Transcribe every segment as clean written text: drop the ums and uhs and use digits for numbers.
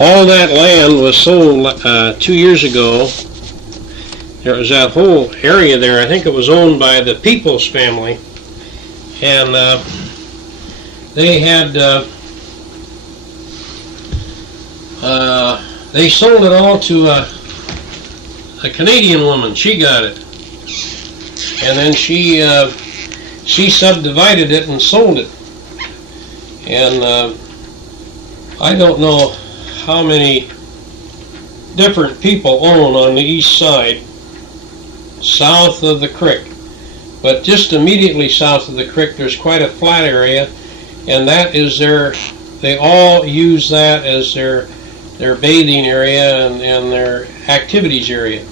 all that land was sold 2 years ago. There was that whole area there. I think it was owned by the Peoples family, and they had they sold it all to a Canadian woman. She got it, and then she subdivided it and sold it. And I don't know how many different people own on the east side, south of the creek. But just immediately south of the creek, there's quite a flat area, and that is they all use that as their bathing area and their activities area,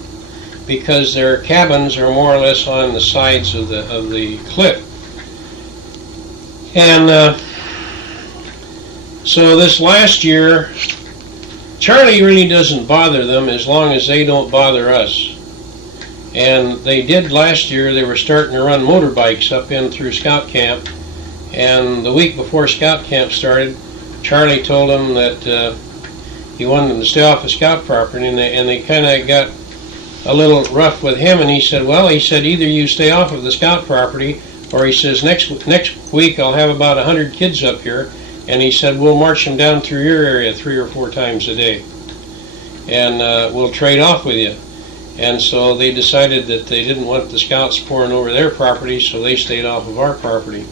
because their cabins are more or less on the sides of the cliff. And so this last year, Charlie really doesn't bother them as long as they don't bother us. And they did last year. They were starting to run motorbikes up in through Scout Camp. And the week before Scout Camp started, Charlie told them that he wanted them to stay off the Scout property, and they kind of got a little rough with him. And he said, well, either you stay off of the Scout property, or he says, next week I'll have about 100 kids up here. And he said, we'll march them down through your area 3 or 4 times a day, and we'll trade off with you. And so they decided that they didn't want the Scouts pouring over their property, so they stayed off of our property.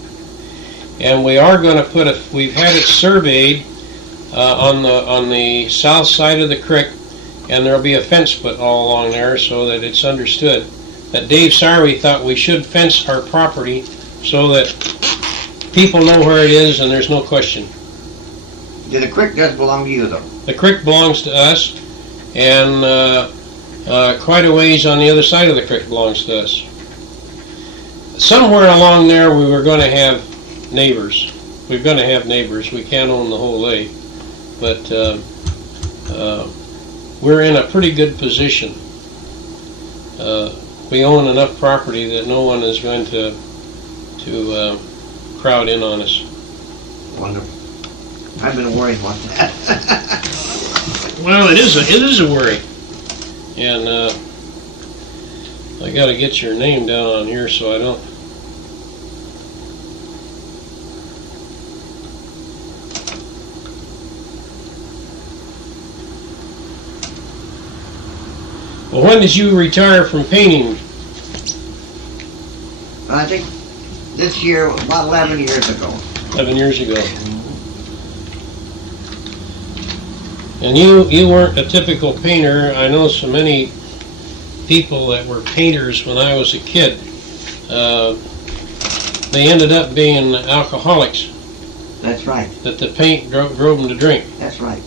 And we are going to we've had it surveyed on the south side of the creek, and there'll be a fence put all along there so that it's understood that Dave Sarvey thought we should fence our property so that people know where it is and there's no question. Yeah, the creek does belong to you, though. The creek belongs to us, and quite a ways on the other side of the creek belongs to us. Somewhere along there we were going to have neighbors. We're going to have neighbors. We can't own the whole lake, but we're in a pretty good position. We own enough property that no one is going to crowd in on us. Wonderful. I've been worried about that. Well, it is a worry, and I got to get your name down on here so I don't. Well, when did you retire from painting? I think this year, about 11 years ago. 11 years ago. And you weren't a typical painter. I know so many people that were painters when I was a kid. They ended up being alcoholics. That's right. That the paint drove them to drink. That's right.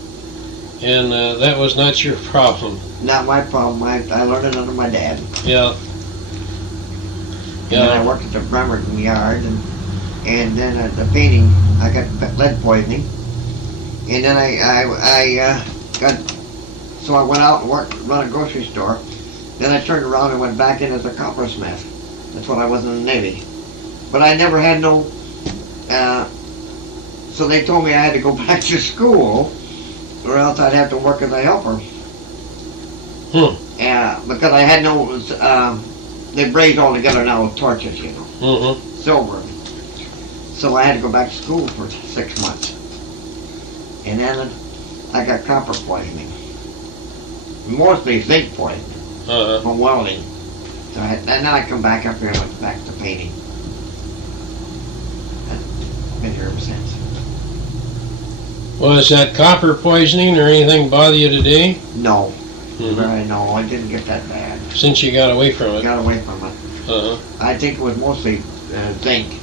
And that was not your problem. Not my problem. I learned it under my dad. Yeah. And then I worked at the Bremerton yard, and then at the painting, I got lead poisoning. And then I went out and run a grocery store. Then I turned around and went back in as a coppersmith. That's what I was in the Navy. But I never had no, so they told me I had to go back to school, or else I'd have to work as a helper. Because I had no, they braised all together now with torches, you know, silver. So I had to go back to school for 6 months. And then I got copper poisoning. Mostly zinc poisoning from welding. So and then I come back up here and went back to painting. I've been here ever since. Was that copper poisoning or anything bother you today? No. No, I didn't get that bad. Since you got away from it? Got away from it. I think it was mostly zinc.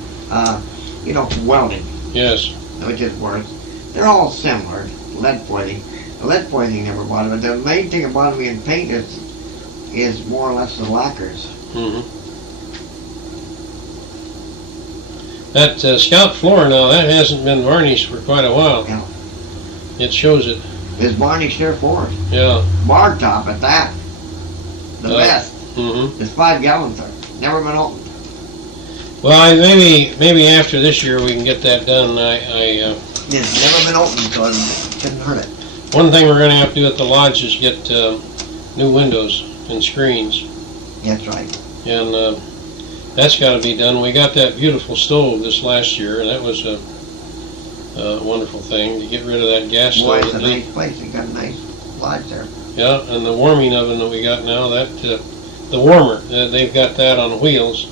You know, from welding. Yes. Which is worse. They're all similar. Lead poisoning. Lead poisoning never bothered me. The main thing that bothered me in paint is more or less the lacquers. That Scout floor now, that hasn't been varnished for quite a while. Yeah. It shows it. It's varnished there for it. Yeah. Bar top at that. The best. It's 5 gallons there. Never been opened. Well, maybe after this year we can get that done. It's never been opened, so it shouldn't hurt it. One thing we're going to have to do at the lodge is get new windows and screens. That's right. And that's got to be done. We got that beautiful stove this last year, and that was a wonderful thing to get rid of that gas Boy, stove. it's a nice place. You got a nice lodge there. Yeah, and the warming oven that we got now, that the warmer, they've got that on wheels.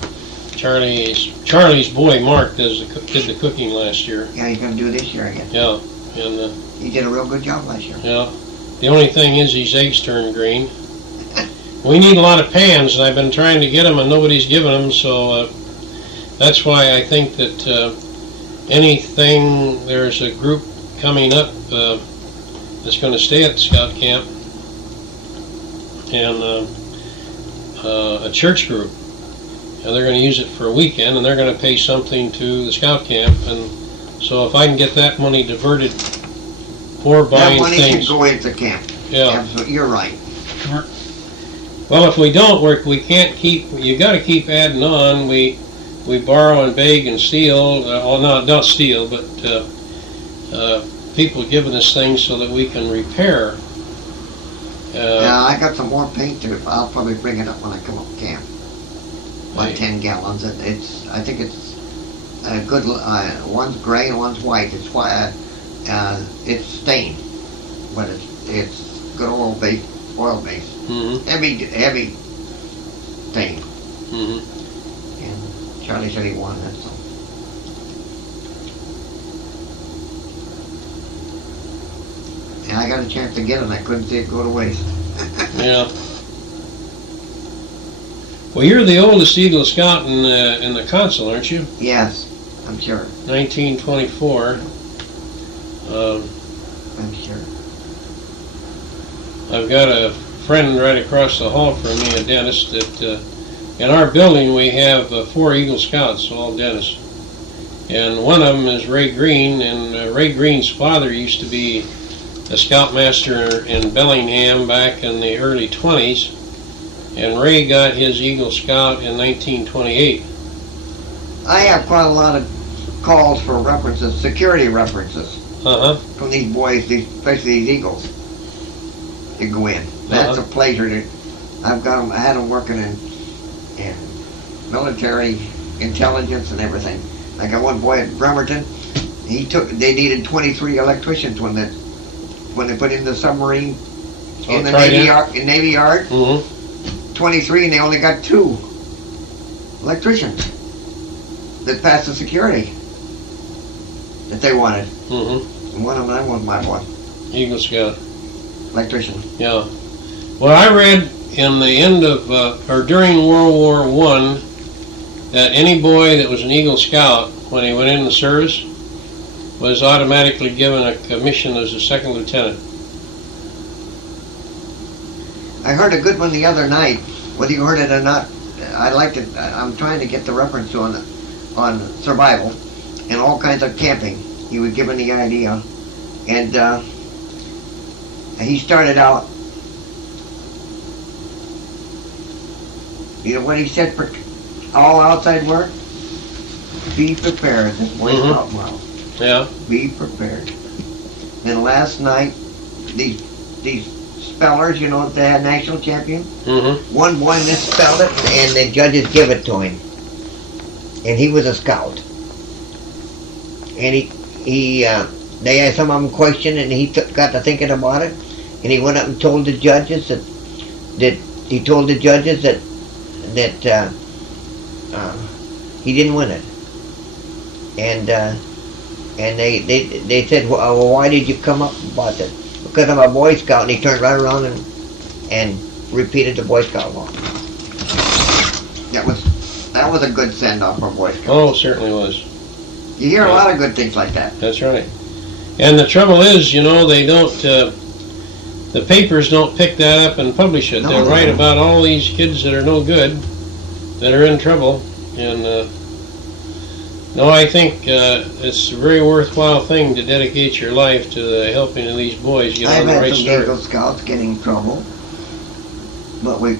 Charlie's boy Mark did the cooking last year. Yeah, he's going to do it this year again. Yeah, and he did a real good job last year. yeah. The only thing is these eggs turn green. We need a lot of pans, and I've been trying to get them, and nobody's giving them. So that's why I think that there's a group coming up that's going to stay at the scout camp, and a church group. And they're going to use it for a weekend, and they're going to pay something to the scout camp. And so if I can get that money diverted for buying that money things, can go into camp. yeah. Absolutely, you're right. Well, if we don't work, we can't keep. You got to keep adding on. We borrow and beg and steal. Not steal, but people giving us things so that we can repair. Yeah, I got some more paint too. I'll probably bring it up when I come up to camp. Like 10 gallons. I think it's a good. One's gray and one's white. It's white. It's stained, but it's good oil base. Mm-hmm. Heavy stain. Mm-hmm. And Charlie said he wanted it. So. And I got a chance to get it. And I couldn't see it go to waste. Yeah. Well, you're the oldest Eagle Scout in the council, aren't you? Yes, I'm sure. 1924. I'm sure. I've got a friend right across the hall from me, a dentist, that in our building we have 4 Eagle Scouts, all dentists. And one of them is Ray Green, and Ray Green's father used to be a scoutmaster in Bellingham back in the early 20s. And Ray got his Eagle Scout in 1928. I have quite a lot of calls for references, security references, from these boys, especially these Eagles, to go in. That's a pleasure. I had them working in military intelligence and everything. I got one boy at Bremerton. They needed 23 electricians when they put in the submarine in the Navy Yard. Mm-hmm. 23, and they only got 2 electricians that passed the security that they wanted. Mm-hmm. And one of them was my boy. Eagle Scout. Electrician. Yeah. Well, I read in the end of, or during World War I, that any boy that was an Eagle Scout, when he went in the service, was automatically given a commission as a second lieutenant. I heard a good one the other night. Whether you heard it or not, I liked it. I'm trying to get the reference on survival and all kinds of camping. He was given the idea, and he started out. You know what he said for all outside work? Be prepared. This boy's out mouth. Yeah. Be prepared. And last night, these spellers, you know, they had national champion. Mm-hmm. One boy misspelled it, and the judges give it to him. And he was a scout. And they had some of them questioned, and he got to thinking about it, and he went up and told the judges that he told the judges that he didn't win it. And they said, well, why did you come up about that? Because I'm a Boy Scout. And he turned right around and repeated the Boy Scout law. That was a good send-off for Boy Scouts. Oh, it certainly was. You hear a lot of good things like that. That's right. And the trouble is, you know, they don't, the papers don't pick that up and publish it. They write about all these kids that are no good, that are in trouble. And no, I think it's a very worthwhile thing to dedicate your life to the helping of these boys get on the right start. I've had some Eagle Scouts getting in trouble, but we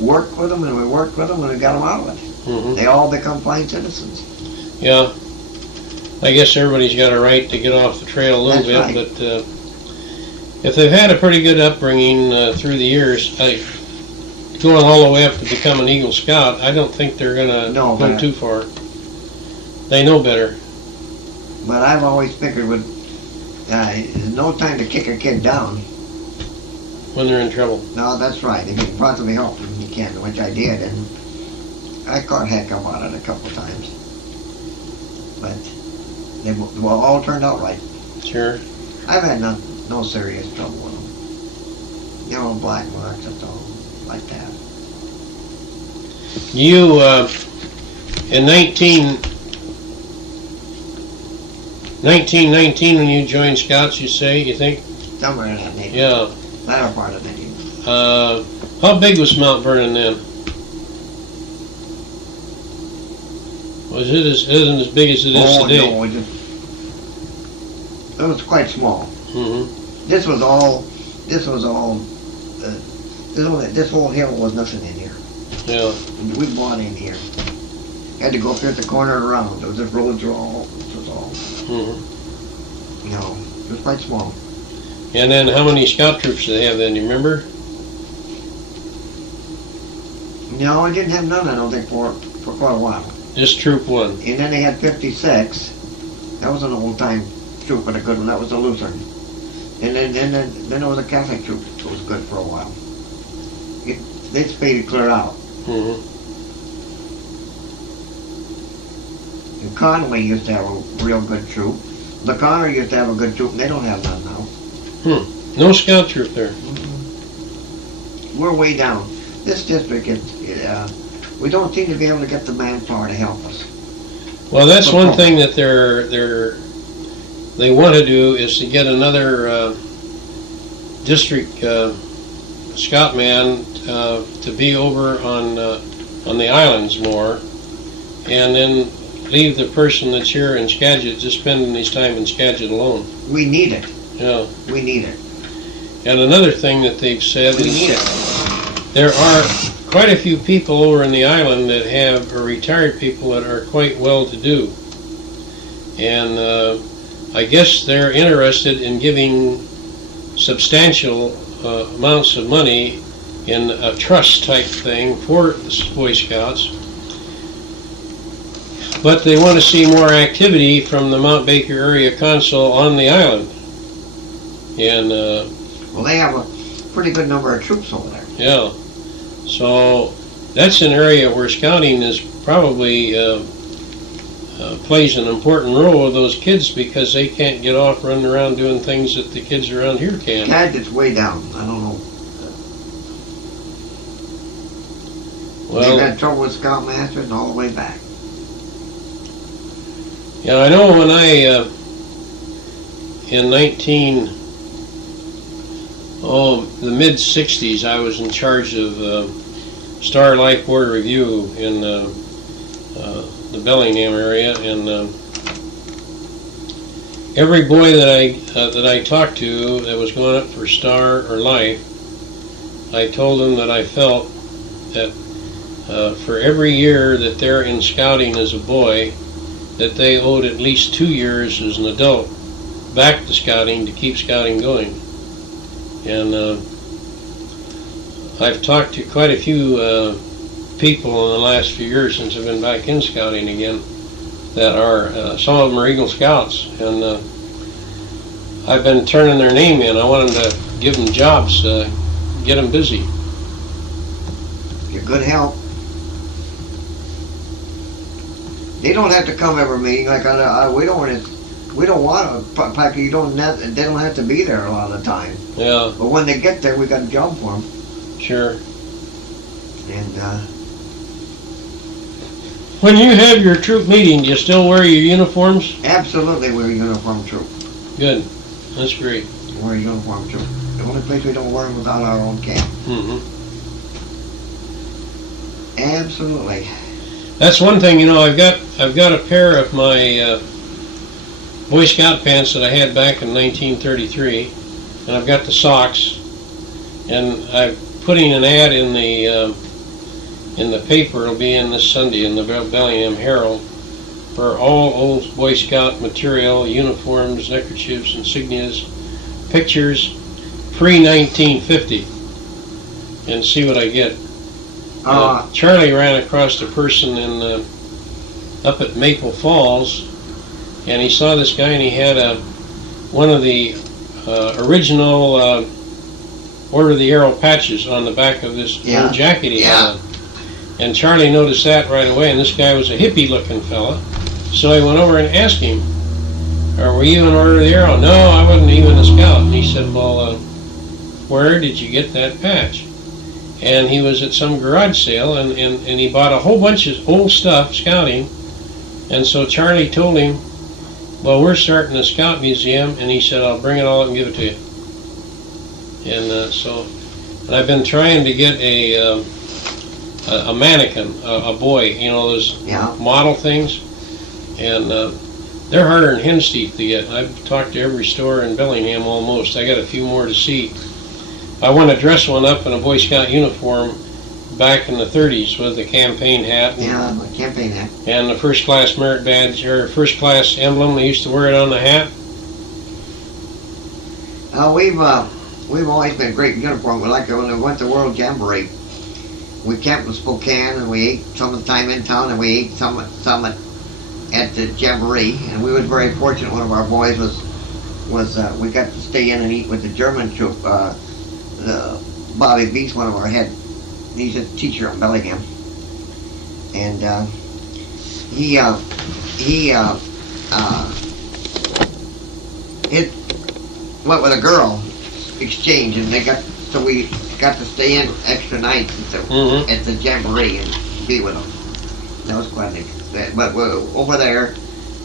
worked with them and we worked with them and we got them out of it. Mm-hmm. They all become fine citizens. Yeah. I guess everybody's got a right to get off the trail a little bit, right. but if they've had a pretty good upbringing through the years, going all the way up to become an Eagle Scout, I don't think they're going to go too far. They know better. But I've always figured there's no time to kick a kid down. When they're in trouble. No, that's right. If you can possibly help them, you can, which I did, and I caught heck about it a couple of times. But they all turned out right. Sure. I've had no serious trouble with them. You know, black marks, that's all, like that. You, in 1919, when you joined Scouts, you think? Somewhere in that neighborhood. Yeah. Latter part of the neighborhood. How big was Mount Vernon then? Isn't as big as it is today? No, it was quite small. Mm-hmm. This whole hill was nothing in here. Yeah. We bought in here. Had to go up here at the corner and around. Those roads were all. This was all. Mm-hmm. You know, it was quite small. And then how many scout troops did they have then? Do you remember? No, I didn't have none. I don't think for quite a while. Just Troop 1. And then they had 56. That was an old time troop, but a good one. That was a Lutheran. And then there was a Catholic troop that was good for a while. They faded clear out. Mm-hmm. And Conway used to have a real good troop. LaConner used to have a good troop, and they don't have none now. No scout troop there. Mm-hmm. We're way down. This district, we don't seem to be able to get the manpower to help us. Well, that's one thing that they want to do is to get another district scout man to be over on the islands more, and then leave the person that's here in Skagit just spending his time in Skagit alone. We need it. Yeah. We need it. And another thing that they've said is there are quite a few people over in the island that are retired people that are quite well-to-do. And I guess they're interested in giving substantial amounts of money in a trust type thing for the Boy Scouts. But they want to see more activity from the Mount Baker Area Council on the island. And well, they have a pretty good number of troops over there. Yeah. So that's an area where scouting is probably plays an important role with those kids because they can't get off running around doing things that the kids around here can. Skagit's way down. I don't know. Well, they've had trouble with Scoutmasters and all the way back. Yeah, I know when in the mid-60s, I was in charge of Star Life Board Review in the Bellingham area, and every boy that I talked to that was going up for Star or Life, I told them that I felt that for every year that they're in scouting as a boy, that they owed at least 2 years as an adult back to scouting to keep scouting going. And I've talked to quite a few people in the last few years since I've been back in scouting again that are, some of them are Eagle Scouts, and I've been turning their name in. I want them to give them jobs, get them busy. You're good help. They don't have to come every meeting like we don't want to. They don't have to be there a lot of the time. Yeah. But when they get there, we got a job for them. Sure. And when you have your troop meeting, do you still wear your uniforms? Absolutely, we're a uniform troop. Good. That's great. We're a uniform troop. The only place we don't wear them without our own camp. Mm-hmm. Absolutely. That's one thing, I've got a pair of my Boy Scout pants that I had back in 1933, and I've got the socks, and I'm putting an ad in the paper. It'll be in this Sunday in the Bellingham Herald for all old Boy Scout material, uniforms, neckerchiefs, insignias, pictures, pre-1950 and see what I get. Charlie ran across a person in up at Maple Falls, and he saw this guy, and he had one of the original Order of the Arrow patches on the back of this old jacket he had on. And Charlie noticed that right away, and this guy was a hippie-looking fella. So he went over and asked him, were you in Order of the Arrow? No, I wasn't even a scout. And he said, well, where did you get that patch? And he was at some garage sale, and he bought a whole bunch of old stuff, scouting. And so Charlie told him, well, we're starting a scout museum, and he said, I'll bring it all up and give it to you. And and I've been trying to get a mannequin, a boy, you know, those model things, and they're harder than hen's teeth to get. I've talked to every store in Bellingham almost. I got a few more to see. I want to dress one up in a Boy Scout uniform back in the 30s with the campaign hat. The campaign hat. And the first class merit badge, or first class emblem. They used to wear it on the hat. We've always been great in uniform. Like when we went to World Jamboree, we camped in Spokane, and we ate some of the time in town, and we ate some at the Jamboree. And we was very fortunate. One of our boys was we got to stay in and eat with the German troop. Bobby Beast, one of our head, he's a teacher in Bellingham, and he went with a girl exchange, and we got to stay in extra nights at the Jamboree and be with them. That was quite neat. But over there,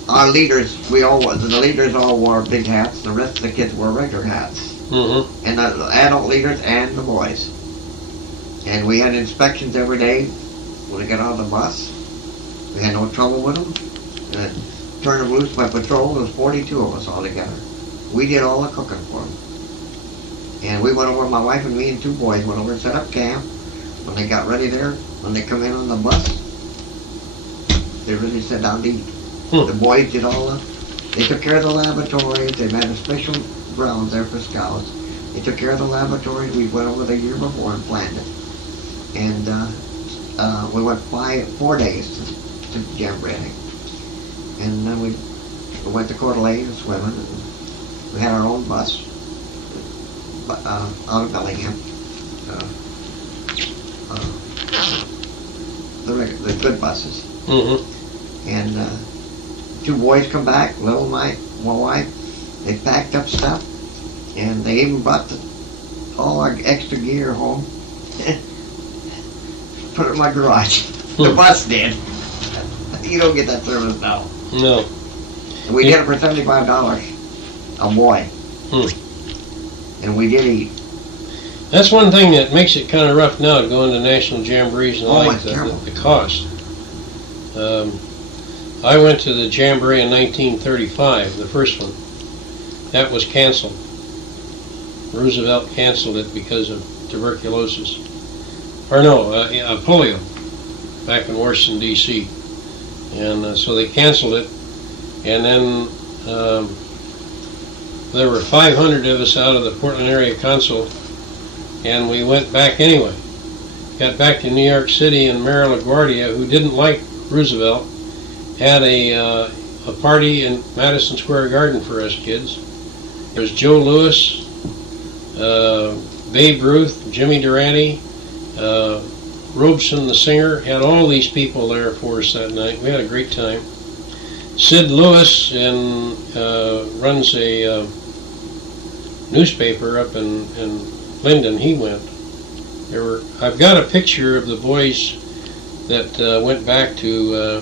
our leaders, the leaders all wore big hats. The rest of the kids wore regular hats. And the adult leaders and the boys. And we had inspections every day when we got on the bus. We had no trouble with them. Turned them loose by patrol. There was 42 of us all together. We did all the cooking for them. And we went over, my wife and me and two boys went over and set up camp. When they got ready there, when they come in on the bus, they really sat down to eat. The boys did they took care of the laboratories. They had a special grounds there for scouts. They took care of the laboratories. We went over the year before and planned it. And we went 4 days to Jamboree. And then we went to Coeur d'Alene and swimming. And we had our own bus out of Bellingham. The good buses. And two boys come back, my wife. They packed up stuff, and they even brought all our extra gear home. Put it in my garage. The bus did. You don't get that service now. No. And we did it for $75 a boy. And we did eat. That's one thing that makes it kind of rough now to go into national jamborees and the cost. I went to the jamboree in 1935, the first one. That was canceled. Roosevelt canceled it because of tuberculosis. Or no, polio, back in Washington, D.C. And so they canceled it. And then there were 500 of us out of the Portland area council, and we went back anyway. Got back to New York City, and Mayor LaGuardia, who didn't like Roosevelt, had a party in Madison Square Garden for us kids. There was Joe Louis, Babe Ruth, Jimmy Durante, Robeson the singer, had all these people there for us that night. We had a great time. Sid Lewis runs a newspaper up in Linden. He went. I've got a picture of the boys that went back to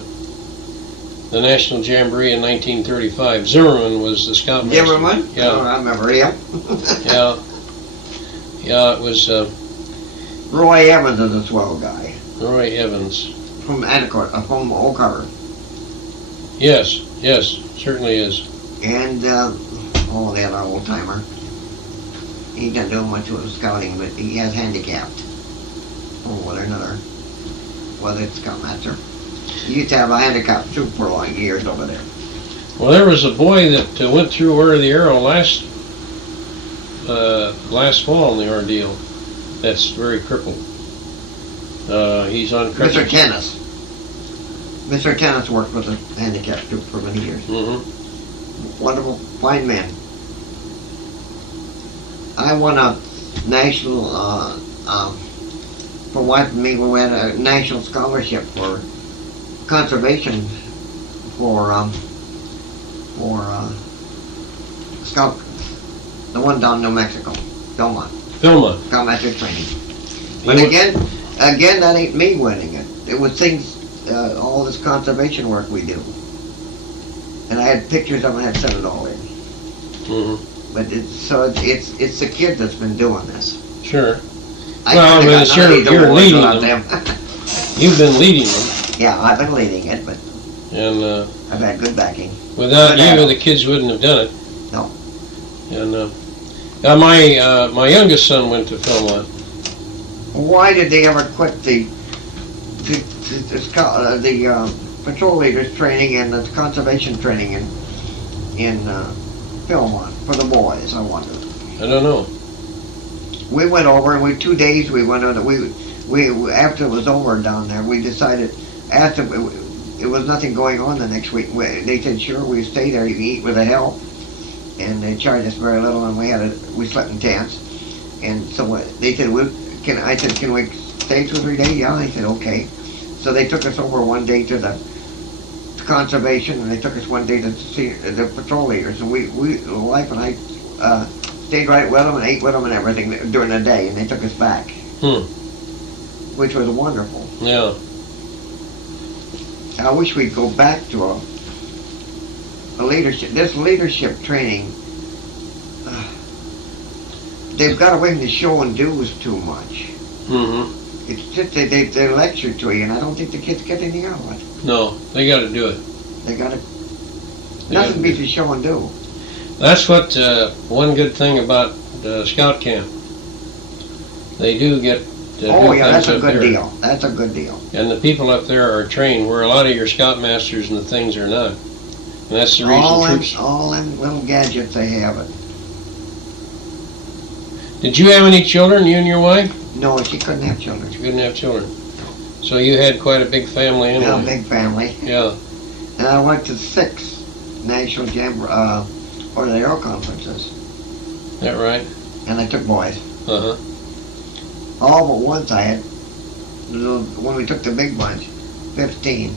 the National Jamboree in 1935. Zimmerman was the scoutmaster. Zimmerman? Yeah. Oh, I remember him. Yeah, it was Roy Evans is a swell guy. Roy Evans. From Anacourt, from Oak Harbor. Yes, certainly is. And, the other old timer. He doesn't do much with scouting, but he has handicapped. Whether it's Scoutmaster. He used to have a handicapped troop for long years over there. Well, there was a boy that went through Order of the Arrow last last fall in the ordeal. That's very crippled. He's on crutches. Mr. Tennis. Mr. Tennis worked with a handicapped group for many years. Wonderful, fine man. I won a national, for wife and me, we had a national scholarship for conservation for scout, the one down in New Mexico, Belmont training. But again, that ain't me winning it. It was things, all this conservation work we do. And I had pictures of them, I had sent it all in. But it's the kid that's been doing this. Sure. Well, but it's you're leading them. You've been leading them. Yeah, I've been leading it, but and I've had good backing. Without you, the kids wouldn't have done it. No. And my youngest son went to Philmont. Why did they ever quit the patrol leaders training and the conservation training in Philmont for the boys? I wonder. I don't know. We went over, and 2 days we went on. We after it was over down there, we decided after it was nothing going on the next week. They said, sure, we stay there. You can eat with the help, and they charged us very little, and we slept in tents. And so they said, I said, can we stay 2 or 3 days? Yeah, they said, okay. So they took us over one day to the conservation, and they took us one day to see the patrol leaders. And my wife and I stayed right with them and ate with them and everything during the day, and they took us back, which was wonderful. Yeah. I wish we'd go back to a leadership. This leadership training, they've got away from the show and do's too much. It's just they lecture to you, and I don't think the kids get anything out of it. No, they got to do it. They got to. Nothing beats the show and do. That's what one good thing about Scout Camp. They do get. Oh yeah, that's a good deal. That's a good deal. And the people up there are trained, where a lot of your scoutmasters and the things are not. And that's the reason all them little gadgets they have it. Did you have any children, you and your wife? No, she couldn't have children. She couldn't have children. So you had quite a big family anyway. Yeah, big family. Yeah. And I went to 6 national or the aero conferences. Is that right? And I took boys. All but once I had, when we took the big bunch, 15,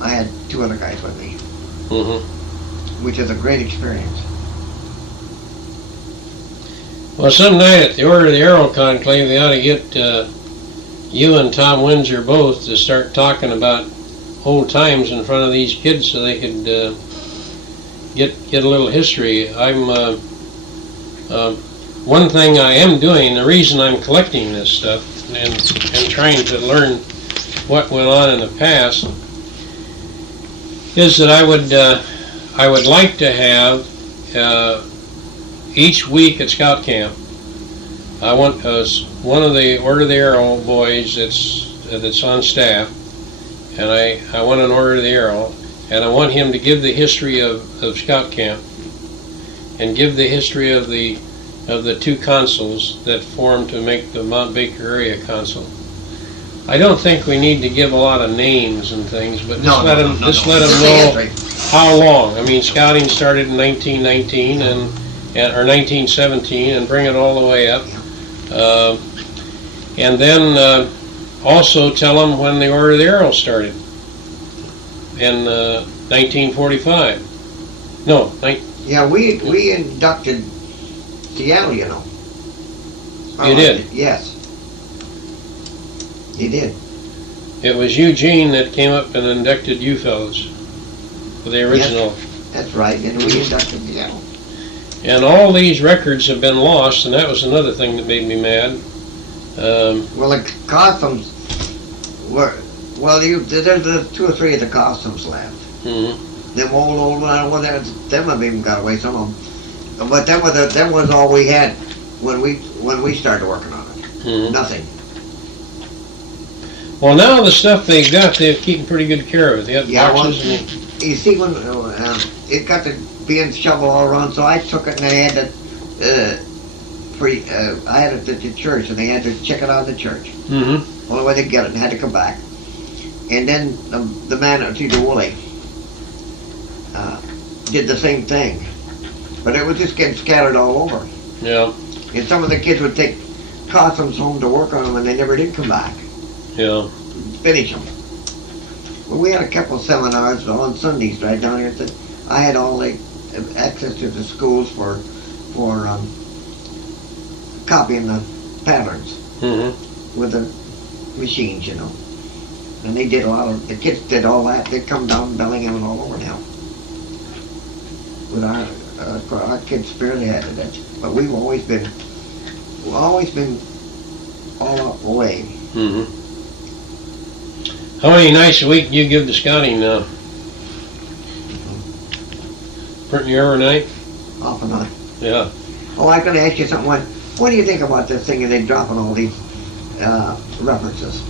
I had 2 other guys with me. Which is a great experience. Well, some night at the Order of the Arrow Conclave, they ought to get you and Tom Windsor both to start talking about old times in front of these kids, so they could get a little history. One thing I am doing, the reason I'm collecting this stuff and trying to learn what went on in the past, is that I would like to have each week at Scout Camp, I want one of the Order of the Arrow boys that's on staff, and I want an Order of the Arrow, and I want him to give the history of Scout Camp, and give the history of the 2 consuls that formed to make the Mount Baker area consul. I don't think we need to give a lot of names and things, but just let them know how long. I mean, scouting started in 1919 or 1917, and bring it all the way up. And then also tell them when the Order of the Arrow started in 1945. No, yeah, we inducted Seattle, you know. You did? Yes. He did. It was Eugene that came up and inducted you fellows for the original. Yes, that's right, and we inducted Seattle. And all these records have been lost, and that was another thing that made me mad. Well, the costumes were, there's 2 or 3 of the costumes left. Them old ones, I don't know, them have even got away, some of them. But them was all we had when we started working on it. Nothing. Well, now the stuff they've got, they're keeping pretty good care of it. They got boxes you see, when it got to being shoveled all around, so I took it and I had to I had it at the church, and they had to check it out of the church. Mm-hmm. Only way they get it, and had to come back. And then the man at Tito Woolley did the same thing, but it was just getting scattered all over. Yeah. And some of the kids would take costumes home to work on them, and they never did come back. Yeah. Finish them. Well, we had a couple of seminars on Sundays right down here. That I had all the access to the schools for copying the patterns with the machines, you know. And they did a lot of, the kids did all that. They come down Bellingham and all over now. With our kids spearheaded it. But we've always been all up the way. Mm-hmm. How many nights a week do you give to scouting now? Pretty every night? Off and on. Yeah. Oh, I gotta ask you something. What do you think about this thing and they dropping all these references?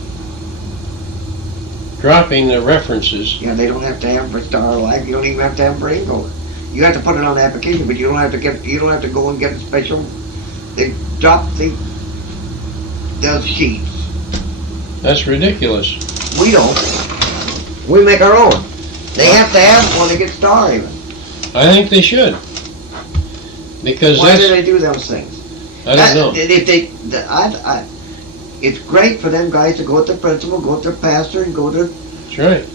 Dropping the references. Yeah, they don't have to have for Star Life. You don't even have to have for Ingo. You have to put it on the application, but you don't have to go and get a special. They drop those sheets. That's ridiculous. We don't. We make our own. They have to have one to get Star even. I think they should. Because why do they do those things? I don't know. It's great for them guys to go with the principal, go with their pastor, and go to. That's right.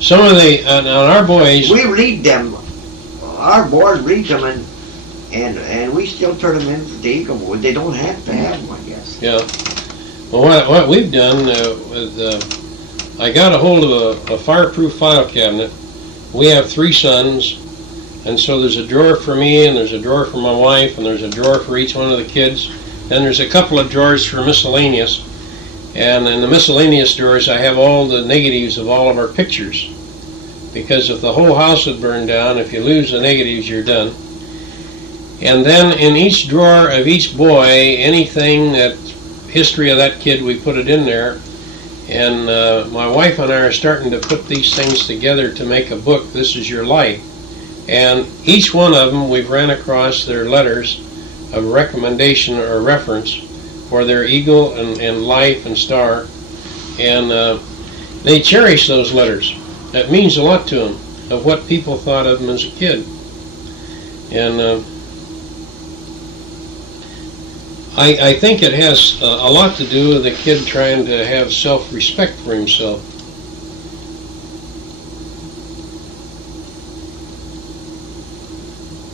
Some of on our boys. We read them. Our board reads them, and we still turn them in for the Eagle Board. They don't have to have them, I guess. Yeah. Well, what we've done I got a hold of a fireproof file cabinet. We have 3 sons, and so there's a drawer for me, and there's a drawer for my wife, and there's a drawer for each one of the kids. And there's a couple of drawers for miscellaneous. And in the miscellaneous drawers, I have all the negatives of all of our pictures. Because if the whole house would burn down, if you lose the negatives, you're done. And then in each drawer of each boy, anything that history of that kid, we put it in there. And my wife and I are starting to put these things together to make a book, This Is Your Life. And each one of them, we've ran across their letters of recommendation or reference for their Eagle and Life and Star. And they cherish those letters. That means a lot to them, of what people thought of them as a kid. And I think it has a lot to do with the kid trying to have self-respect for himself.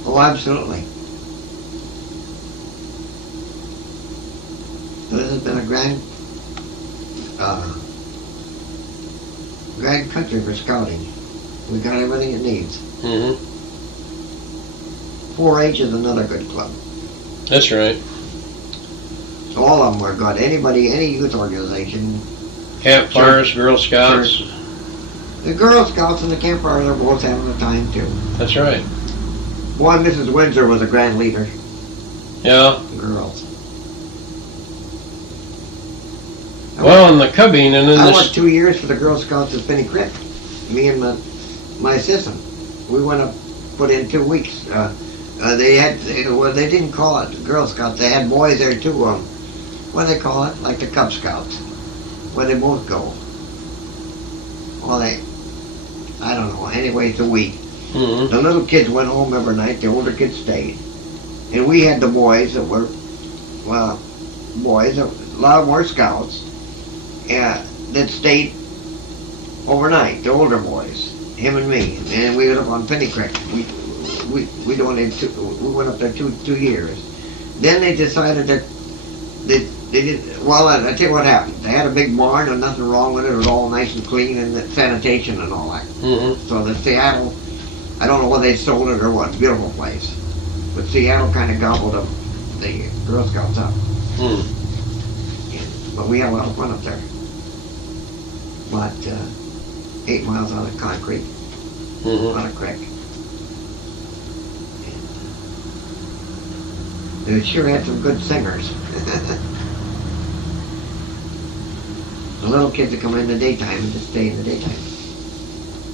Oh, absolutely. This has been a grand country for scouting. We got everything it needs. 4-H is another good club. That's right. So all of them are good. Any youth organization. Campfires, Girl Scouts. Church. The Girl Scouts and the campfires are both having a time too. That's right. Boy, Mrs. Windsor was a grand leader. Yeah. Girls. Well, and the cubbing, and then I worked 2 years for the Girl Scouts at Penny Creek. Me and my assistant. We went up, put in 2 weeks. They didn't call it Girl Scouts. They had boys there too. What do they call it? Like the Cub Scouts, where they both go. Well, I don't know. Anyway, it's a week. The little kids went home every night. The older kids stayed, and we had the boys that were, boys. A lot more scouts. That stayed overnight, the older boys, him and me, and we went up on Penny Creek. We donated we went up there two years. Then they decided that they did. Well, I tell you what happened. They had a big barn and nothing wrong with it. It was all nice and clean and sanitation and all that. So the Seattle, I don't know whether they sold it or what. Beautiful place, but Seattle kind of gobbled up the Girl Scouts up. But we had a lot of fun up there. About 8 miles out of concrete, on a creek. They sure had some good singers. The little kids that come in the daytime and just stay in the daytime.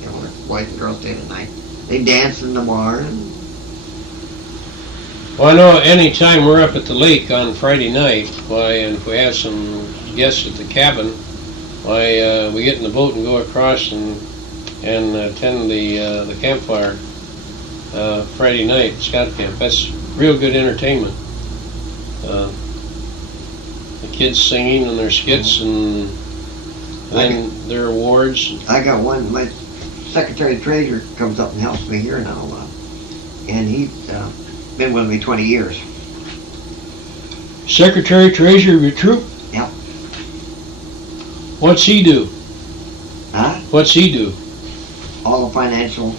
You know, boys and girls stay at night. They dance in the bar and Well, I know anytime we're up at the lake on Friday night, why, and if we have some guests at the cabin, why, we get in the boat and go across and attend the campfire Friday night, scout camp. That's real good entertainment. The kids singing and their skits and then their awards. I got one. My secretary treasurer comes up and helps me here now, and he's been with me 20 years. Secretary treasurer of your troop? Yep. What's he do? Huh? What's he do? All the financial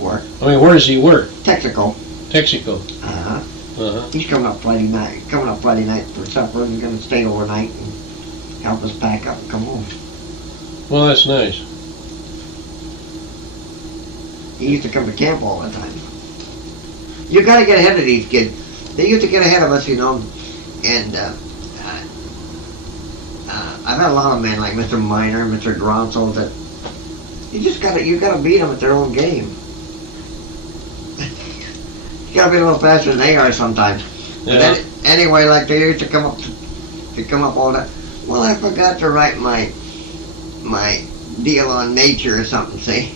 work. I mean, where does he work? Texaco. Texaco. He's coming up Friday night. Coming up Friday night for supper, and he's going to stay overnight and help us pack up and come home. Well, that's nice. He used to come to camp all the time. You got to get ahead of these kids. They used to get ahead of us, you know. And I've had a lot of men like Mr. Miner, Mr. Gronso, that you gotta beat them at their own game. You gotta be a little faster than they are sometimes. Yeah. But anyway, like they used to come up all that. Well, I forgot to write my deal on nature or something. See.